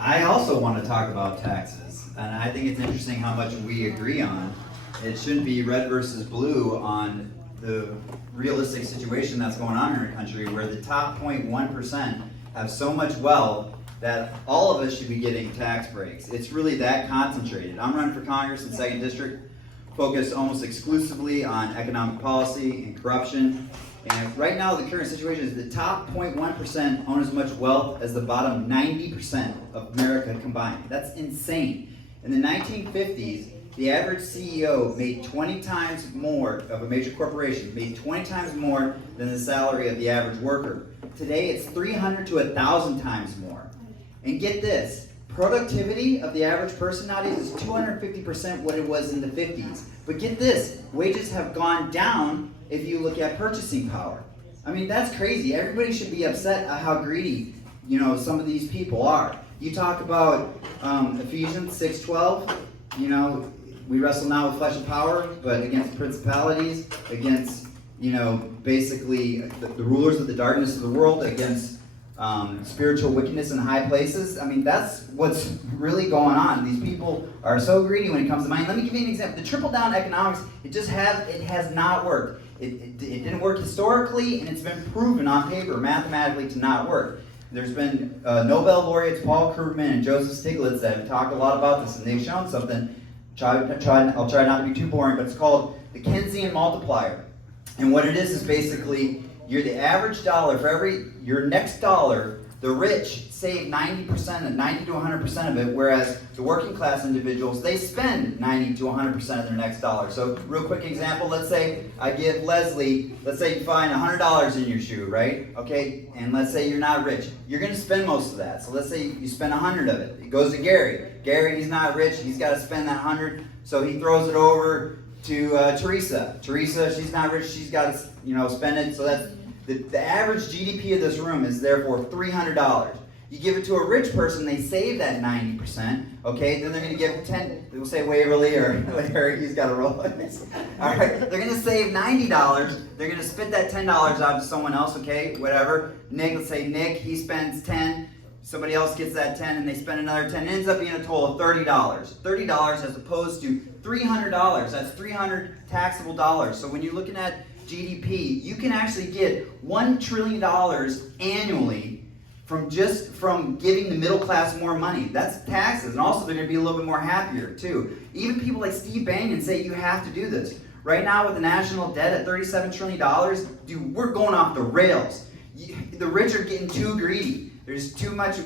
I also want to talk about taxes, and I think it's interesting how much we agree on. It shouldn't be red versus blue on the realistic situation that's going on in our country, where the top 0.1% have so much wealth that all of us should be getting tax breaks. It's really that concentrated. I'm running for Congress in 2nd District, focused almost exclusively on economic policy and corruption. And right now, the current situation is the top 0.1% own as much wealth as the bottom 90% of America combined. That's insane. In the 1950s, the average CEO made 20 times more of a major corporation, made 20 times more than the salary of the average worker. Today, it's 300 to 1,000 times more. And get this, productivity of the average person nowadays is 250% what it was in the 50s. But get this, wages have gone down if you look at purchasing power. I mean, that's crazy. Everybody should be upset at how greedy, some of these people are. You talk about Ephesians 6:12, we wrestle not with flesh and power, but against principalities, against, basically the rulers of the darkness of the world, against spiritual wickedness in high places. I mean, that's what's really going on. These people are so greedy when it comes to money. Let me give you an example. The triple down economics, it has not worked. It didn't work historically, and it's been proven on paper, mathematically, to not work. There's been Nobel laureates Paul Krugman and Joseph Stiglitz that have talked a lot about this, and they've shown something. I'll try not to be too boring, but it's called the Keynesian multiplier. And what it is basically, you're the average dollar for your next dollar, the rich save 90% and 90 to 100% of it, whereas the working class individuals, they spend 90 to 100% of their next dollar. So real quick example, let's say I give Leslie, let's say you find $100 in your shoe, right? Okay, and let's say you're not rich. You're going to spend most of that. So let's say you spend 100 of it. It goes to Gary. Gary, he's not rich. He's got to spend that 100, so he throws it over to Teresa. Teresa, she's not rich. She's got to spend it. So that's the average GDP of this room is therefore $300. You give it to a rich person, they save that 90%, okay? Then they're going to give 10, we'll say Waverly or he's got a roll. All right, they're going to save $90. They're going to spit that $10 out to someone else, okay? Whatever. Nick, let's say Nick, he spends 10. Somebody else gets that 10 and they spend another 10. It ends up being a total of $30. $30 as opposed to $300. That's 300 taxable dollars. So when you're looking at GDP, you can actually get $1 trillion annually from giving the middle class more money. That's taxes, and also they're going to be a little bit more happier too. Even people like Steve Bannon say you have to do this. Right now with the national debt at $37 trillion, dude, we're going off the rails. The rich are getting too greedy. There's too much,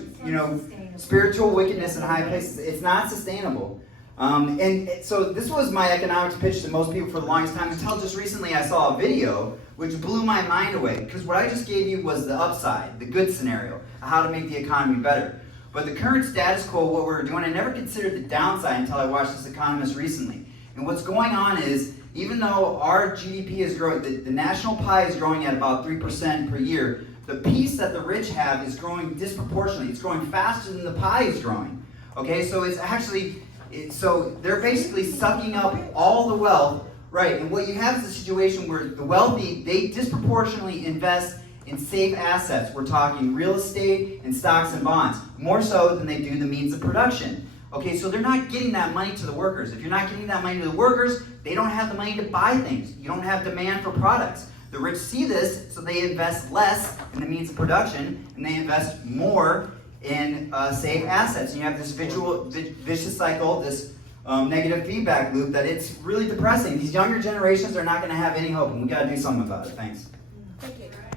spiritual wickedness in high places. It's not sustainable. And so this was my economics pitch to most people for the longest time, until just recently I saw a video which blew my mind away, because what I just gave you was the upside, the good scenario, how to make the economy better. But the current status quo, what we're doing, I never considered the downside until I watched this economist recently. And what's going on is, even though our GDP is growing, the national pie is growing at about 3% per year, the piece that the rich have is growing disproportionately. It's growing faster than the pie is growing. Okay, so it's actually, so they're basically sucking up all the wealth, right? And what you have is a situation where the wealthy, they disproportionately invest in safe assets. We're talking real estate and stocks and bonds, more so than they do the means of production. Okay, so they're not getting that money to the workers. If you're not getting that money to the workers, they don't have the money to buy things. You don't have demand for products. The rich see this, so they invest less in the means of production, and they invest more in safe assets. And you have this vicious cycle, this negative feedback loop that it's really depressing. These younger generations are not going to have any hope, and we got to do something about it. Thanks.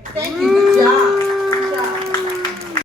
Thank you.